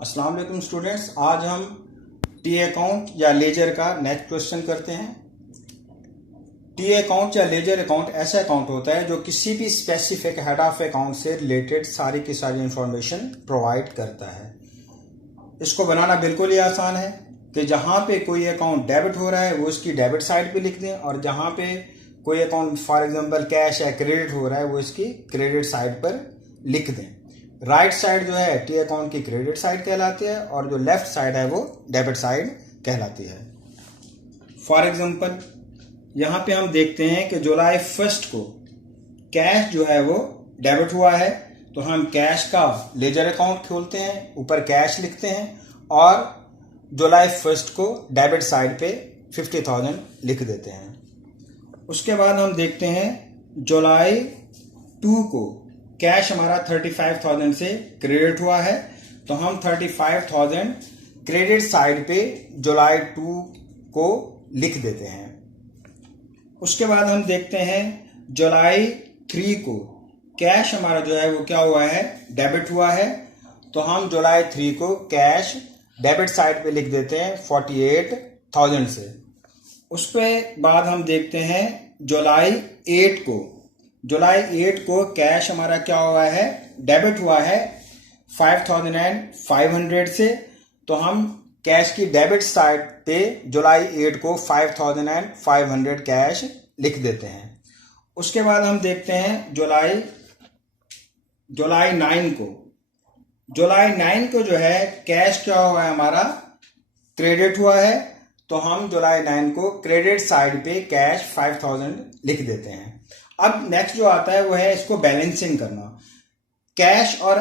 अस्सलाम वालेकुम स्टूडेंट्स, आज हम टी अकाउंट या लेजर का नेक्स्ट क्वेश्चन करते हैं। टी अकाउंट या लेजर अकाउंट ऐसा अकाउंट होता है जो किसी भी स्पेसिफिक हेड ऑफ अकाउंट से रिलेटेड सारी की सारी इंफॉर्मेशन प्रोवाइड करता है। इसको बनाना बिल्कुल ही आसान है कि जहाँ पे कोई अकाउंट डेबिट हो रहा है वो इसकी डेबिट साइड पे लिख दें, और जहाँ पे कोई अकाउंट फॉर एग्जांपल कैश या क्रेडिट हो रहा है वो इसकी क्रेडिट साइड पर लिख दें। राइट साइड जो है टी अकाउंट की क्रेडिट साइड कहलाती है और जो लेफ्ट साइड है वो डेबिट साइड कहलाती है। फॉर एग्जांपल यहाँ पे हम देखते हैं कि जुलाई 1 को कैश जो है वो डेबिट हुआ है, तो हम कैश का लेजर अकाउंट खोलते हैं, ऊपर कैश लिखते हैं और जुलाई 1 को डेबिट साइड पे 50,000 लिख देते हैं। उसके बाद हम देखते हैं जुलाई 2 को कैश हमारा 35,000 से क्रेडिट हुआ है, तो हम 35,000 क्रेडिट साइड पे जुलाई 2 को लिख देते हैं। उसके बाद हम देखते हैं जुलाई 3 को कैश हमारा जो है वो क्या हुआ है, डेबिट हुआ है, तो हम जुलाई 3 को कैश डेबिट साइड पे लिख देते हैं 48,000 से। उसके बाद हम देखते हैं जुलाई 8 को कैश हमारा क्या हुआ है, डेबिट हुआ है 5,500 से, तो हम कैश की डेबिट साइड पे जुलाई 8 को 5,500 कैश लिख देते हैं। उसके बाद हम देखते हैं जुलाई 9 को जो है कैश क्या हुआ है हमारा, क्रेडिट हुआ है, तो हम जुलाई 9 को क्रेडिट साइड पे कैश 5,000 लिख देते हैं। अब नेक्स्ट जो आता है वो है इसको बैलेंसिंग करना। कैश और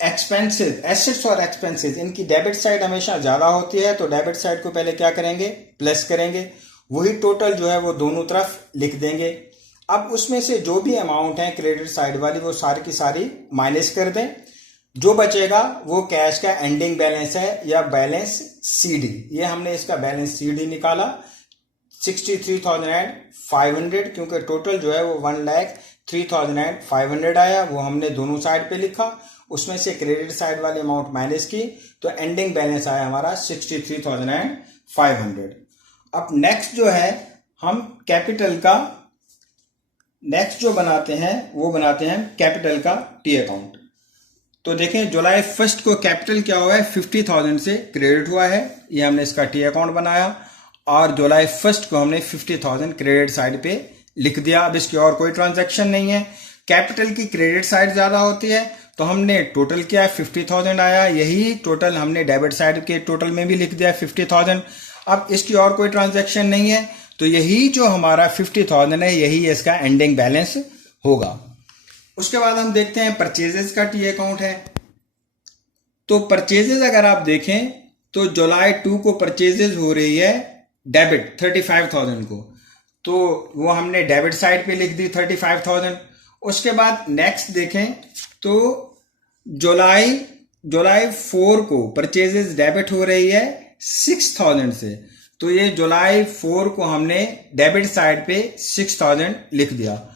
एक्सपेंसेस, एसेट्स और एक्सपेंसेस, इनकी डेबिट साइड हमेशा ज्यादा होती है, तो डेबिट साइड को पहले क्या करेंगे, प्लस करेंगे, वही टोटल जो है वो दोनों तरफ लिख देंगे। अब उसमें से जो भी अमाउंट है क्रेडिट साइड वाली वो सारी की सारी माइनस कर दें, जो बचेगा वो कैश का एंडिंग बैलेंस है या बैलेंस सीडी। ये हमने इसका बैलेंस सीडी निकाला 63,500, क्योंकि टोटल जो है वो 1,03,500 आया, वो हमने दोनों साइड पे लिखा, उसमें से क्रेडिट साइड वाली अमाउंट माइनस की, तो एंडिंग बैलेंस आया हमारा 63,500। अब नेक्स्ट जो है हम कैपिटल का नेक्स्ट जो बनाते हैं वो बनाते हैं कैपिटल का टी अकाउंट। तो देखें जुलाई 1 को कैपिटल क्या हुआ है, 50,000 से क्रेडिट हुआ है, ये हमने इसका टी अकाउंट बनाया, और जुलाई 1 को हमने 50,000 क्रेडिट साइड पे लिख दिया। अब इसकी और कोई ट्रांजैक्शन नहीं है। कैपिटल की क्रेडिट साइड ज्यादा होती है, तो हमने टोटल किया 50,000 आया, यही टोटल हमने डेबिट साइड के टोटल में भी लिख दिया 50,000। अब इसकी और कोई ट्रांजैक्शन नहीं है, तो यही जो हमारा 50,000 है यही इसका एंडिंग बैलेंस होगा। उसके बाद हम देखते हैं परचेजेस का टी अकाउंट है। तो परचेजेस अगर आप देखें तो जुलाई 2 को परचेजेस हो रही है डेबिट 35,000 को, तो वो हमने डेबिट साइड पे लिख दी 35,000। उसके बाद नेक्स्ट देखें तो जुलाई 4 को परचेजेस डेबिट हो रही है 6,000 से, तो ये जुलाई 4 को हमने डेबिट साइड पे 6,000 लिख दिया।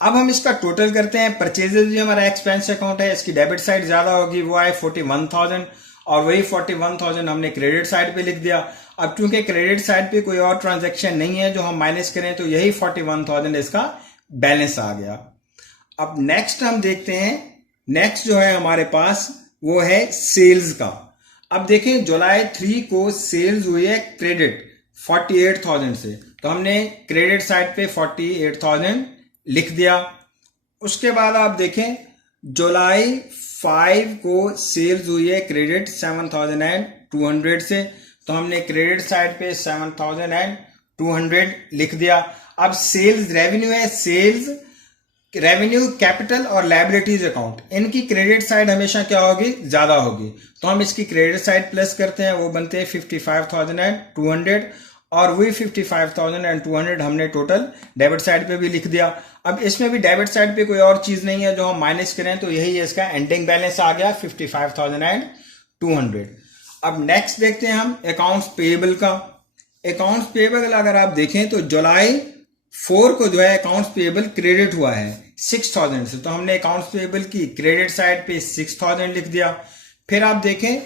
अब हम इसका टोटल करते हैं। परचेजेस भी हमारा एक्सपेंस अकाउंट है, इसकी डेबिट साइड ज्यादा होगी, वो आए 41,000, और वही 41,000 हमने क्रेडिट साइड पे लिख दिया। अब क्योंकि क्रेडिट साइड पे कोई और ट्रांजैक्शन नहीं है जो हम माइनस करें, तो यही 41,000 इसका बैलेंस आ गया। अब नेक्स्ट हम देखते हैं, नेक्स्ट जो है हमारे पास वो है सेल्स का। अब देखें जुलाई 3 को सेल्स हुई है क्रेडिट 48,000 से, तो हमने क्रेडिट साइड पे 48,000 लिख दिया। उसके बाद आप देखें जुलाई 5 को सेल्स हुई है क्रेडिट 7,200 से, तो हमने क्रेडिट साइड पे 7,200 लिख दिया। अब सेल्स रेवेन्यू है, सेल्स रेवेन्यू, कैपिटल और लायबिलिटीज अकाउंट, इनकी क्रेडिट साइड हमेशा क्या होगी, ज्यादा होगी, तो हम इसकी क्रेडिट साइड प्लस करते हैं, वो बनते हैं 55,200, और वही 55,200 हमने टोटल डेबिट साइड पे भी लिख दिया। अब इसमें भी डेबिट साइड पे कोई और चीज नहीं है जो हम माइनस करें, तो यही इसका एंडिंग बैलेंस आ गया 55,200। अब नेक्स्ट देखते हैं हम अकाउंट्स पेएबल का। अकाउंट्स पेएबल अगर आप देखें तो जुलाई 4 को जो है अकाउंट्स पेएबल क्रेडिट हुआ है 6,000 से, तो हमने अकाउंट्स पेएबल की क्रेडिट साइड पे 6,000 लिख दिया। फिर आप देखें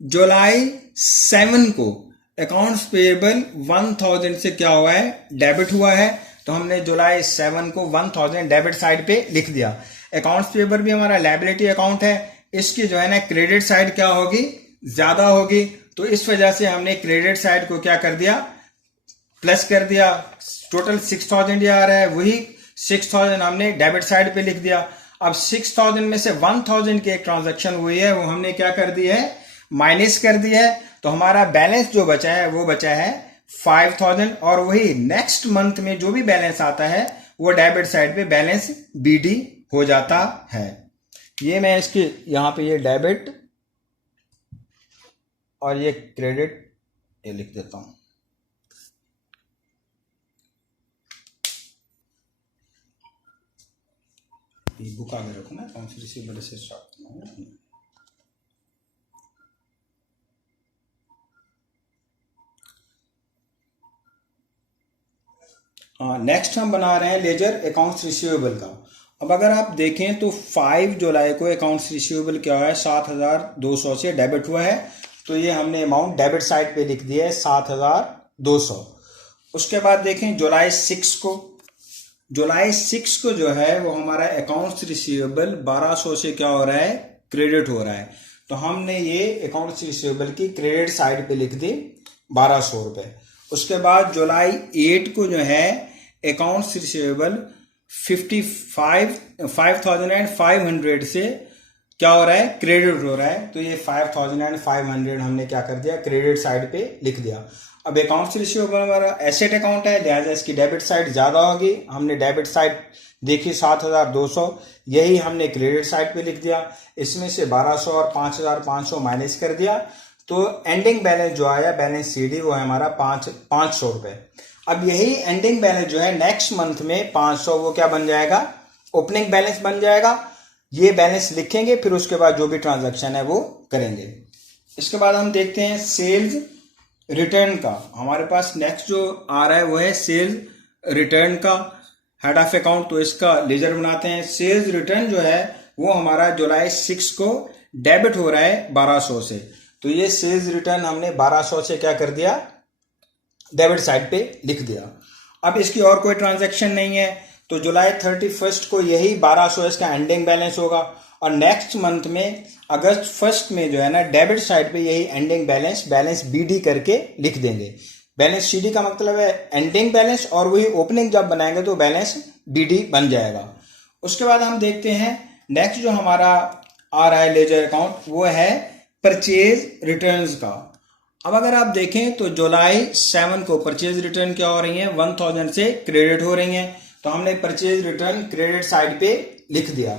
जुलाई 7 को अकाउंट्स पेएबल 1000 से क्या हुआ है, डेबिट हुआ है। तो हमने जुलाई 7 को 1000 डेबिट साइड पे लिख दिया। अकाउंट्स पेएबल भी हमारा लायबिलिटी अकाउंट है, इसकी जो है ना क्रेडिट साइड क्या होगी, ज्यादा होगी। तो इस वजह से हमने क्रेडिट साइड को क्या कर दिया, प्लस कर दिया। टोटल 6000 आ रहा है, वही 6000 हमने डेबिट साइड पे लिख दिया। अब 6000 में से 1000 की एक ट्रांजैक्शन हुई है, वो हमने क्या कर दी है, माइनस कर दी है। तो हमारा बैलेंस जो बचा है वो बचा है 5000, और वही नेक्स्ट मंथ में जो भी बैलेंस आता है वो डेबिट साइड पे बैलेंस बीडी हो जाता है। ये मैं इसकी यहां पे ये डेबिट और ये क्रेडिट ये लिख देता हूं। ये बुक आगे रखो ना, कौन सी रिसीवेबल से स्टार्ट करना है। हाँ, नेक्स्ट हम बना रहे हैं लेजर अकाउंट्स रिसीवेबल का। अब अगर आप देखें तो 5 जुलाई को अकाउंट्स रिसीवेबल क्या है, 7200 से डेबिट हुआ है। तो ये हमने अमाउंट डेबिट साइड पे लिख दिया है 7200। उसके बाद देखें जुलाई 6 को, जुलाई 6 को जो है वो हमारा अकाउंट्स रिसीवेबल 1200 से क्या हो रहा है, क्रेडिट हो रहा है। तो हमने ये अकाउंट्स रिसीवेबल की क्रेडिट साइड पे लिख दी 1200 रुपए। उसके बाद जुलाई 8 को जो है अकाउंट्स रिसीवेबल 5500 से क्या हो रहा है, क्रेडिट हो रहा है। तो ये 5500 हमने क्या कर दिया, क्रेडिट साइड पे लिख दिया। अब अकाउंट्स रिसीवेबल हमारा एसेट अकाउंट है, लिहाजा इसकी डेबिट साइड ज्यादा होगी। हमने डेबिट साइड देखी 7200, यही हमने क्रेडिट साइड पे लिख दिया। इसमें से 1200 और 5500 माइनस कर दिया। तो एंडिंग बैलेंस जो आया बैलेंस सीडी वो है हमारा 500 रुपए। अब यही एंडिंग बैलेंस जो है नेक्स्ट मंथ में 500 वो क्या बन जाएगा, ओपनिंग बैलेंस बन जाएगा। ये बैलेंस लिखेंगे, फिर उसके बाद जो भी ट्रांजैक्शन है वो करेंगे। इसके बाद हम देखते हैं सेल्स रिटर्न का। हमारे पास नेक्स्ट जो आ रहा है वो है सेल्स रिटर्न का हेड ऑफ अकाउंट। तो इसका लेजर बनाते हैं। सेल्स रिटर्न जो है वो हमारा जुलाई 6 को डेबिट हो रहा है 1200 से। तो ये सेल्स रिटर्न हमने 1200 से क्या कर दिया, डेबिट साइड पे लिख दिया। अब इसकी और कोई ट्रांजैक्शन नहीं है, तो जुलाई 31 को यही 1200 इसका एंडिंग बैलेंस होगा। और नेक्स्ट मंथ में अगस्त 1 में जो है ना डेबिट साइड पे यही एंडिंग बैलेंस बीडी करके लिख देंगे। बैलेंस सीडी का मतलब है एंडिंग बैलेंस, और वही ओपनिंग जब बनाएंगे तो बैलेंस बीडी बन जाएगा। उसके बाद हम देखते हैं नेक्स्ट जो हमारा आ रहा है लेजर अकाउंट, वो है परचेज रिटर्न्स का। अब अगर आप देखें तो जुलाई 7 को परचेज रिटर्न क्या हो रही है, 1000 से क्रेडिट हो रही है। तो हमने परचेज रिटर्न क्रेडिट साइड पे लिख दिया।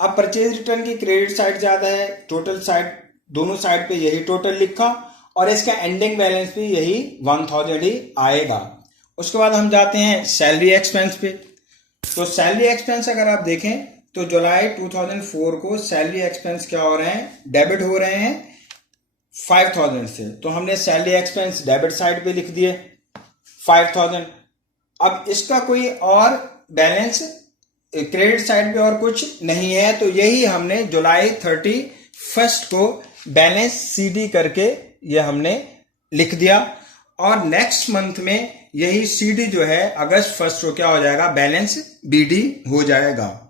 अब परचेज रिटर्न की क्रेडिट साइड ज्यादा है, टोटल साइड दोनों साइड पे यही टोटल लिखा, और इसका एंडिंग बैलेंस भी यही 1000 ही आएगा। उसके बाद हम जाते हैं सैलरी एक्सपेंस पे। तो सैलरी एक्सपेंस अगर आप देखें तो जुलाई 2004 को सैलरी एक्सपेंस क्या हो रहे हैं, डेबिट हो रहे हैं 5000 से। तो हमने सैलरी एक्सपेंस डेबिट साइड पे लिख दिए 5000। अब इसका कोई और बैलेंस क्रेडिट साइड पे और कुछ नहीं है, तो यही हमने जुलाई 31 को बैलेंस सीडी करके ये हमने लिख दिया। और नेक्स्ट मंथ में यही सीडी जो है अगस्त 1 को क्या हो जाएगा, बैलेंस बीडी हो जाएगा।